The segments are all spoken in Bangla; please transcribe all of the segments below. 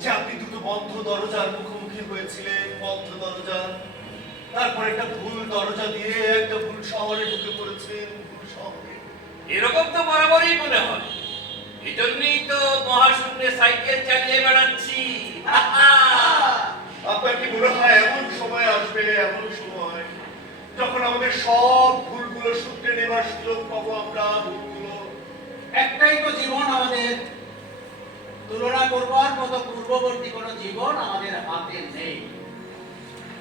যে আপনি দুটো বন্ধ দরজার মুখোমুখি হয়েছিলেন বন্ধ দরজা। তারপর একটা ভুল দরজা দিয়ে একটা ভুল শহরে ঢুকে পড়েছেন ভুল শহরে। এরকম তো বরাবরই মনে হয়। এজন্যই তো মহাশূন্যে সাইকেল চালিয়ে বেড়াচ্ছি। আপনার কি মনে হয় এমন সময় আসবে এমন সময় যখন আমাদের সব ভুলগুলো শুধরে নেবার সুযোগ পাবো আমরা ভুলগুলো একটাই তো জীবন আমাদের তুলনা করবার মতো পূর্ববর্তী কোনো জীবন আমাদের হাতে নেই।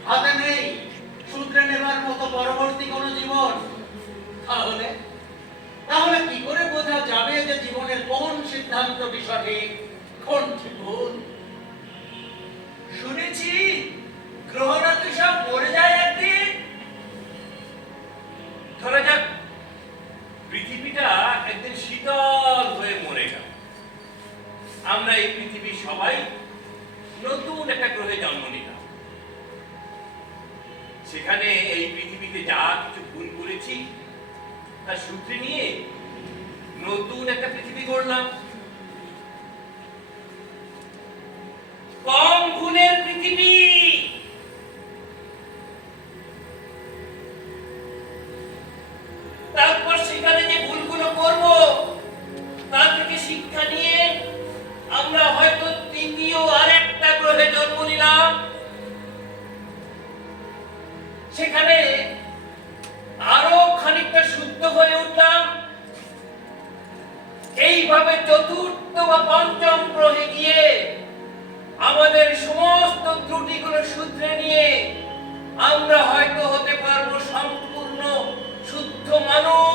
হাতে নেই। সূত্রে নেবার মতো পরবর্তী কোনো জীবন। তাহলে? তাহলে কি করে বোঝা যাবে যে জীবনের কোন সিদ্ধান্তটি সঠিক কোনটি? পৃথিবীর সবাই নতুন একটা গ্রহে জন্ম নিলাম সেখানে এই পৃথিবীতে যা কিছু ভুল করেছি, তা সূত্রে নিয়ে নতুন একটা পৃথিবী গড়লাম। কম ভুলের পৃথিবী সেখানে আরও খানিকটা শুদ্ধ হয়ে উঠলাম। এইভাবে চতুর্থ বা পঞ্চম গ্রহে গিয়ে আমাদের সমস্ত ত্রুটিগুলো শুধরে নিয়ে আমরা হয়তো হতে পারব সম্পূর্ণ শুদ্ধ মানুষ।